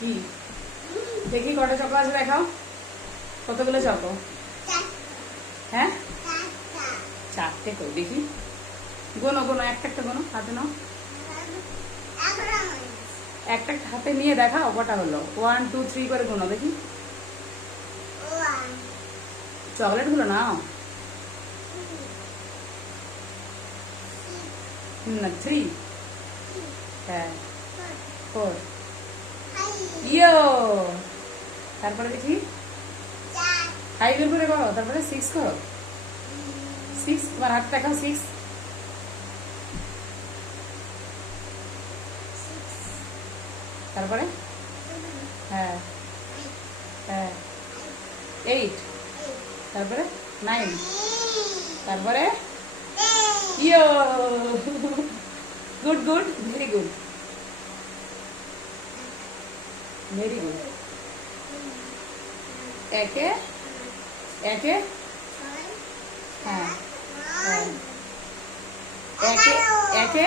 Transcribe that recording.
কি? দেখি কটা চকো আছে দেখাও। কতগুলো চকো? হ্যাঁ? চারটে কই দেখি। গোনো গোনো, একটা একটা গোনো, হাতে নাও। একটা হাতে নিয়ে দেখাও কটা হলো। ওয়ান টু থ্রি করে গোনো, দেখি। চকলেটগুলো নাও। না থ্রি হ্যাঁ ফোর তারপরে দেখি? ফাইভের করে করো তারপরে সিক্স করো সিক্স তোমার হাত দেখাও সিক্স তারপরে? হ্যাঁ। হ্যাঁ। এইট তারপরে? নাইন তারপরে? Yo good good very good very good একে একে হ্যাঁ হ্যাঁ একে একে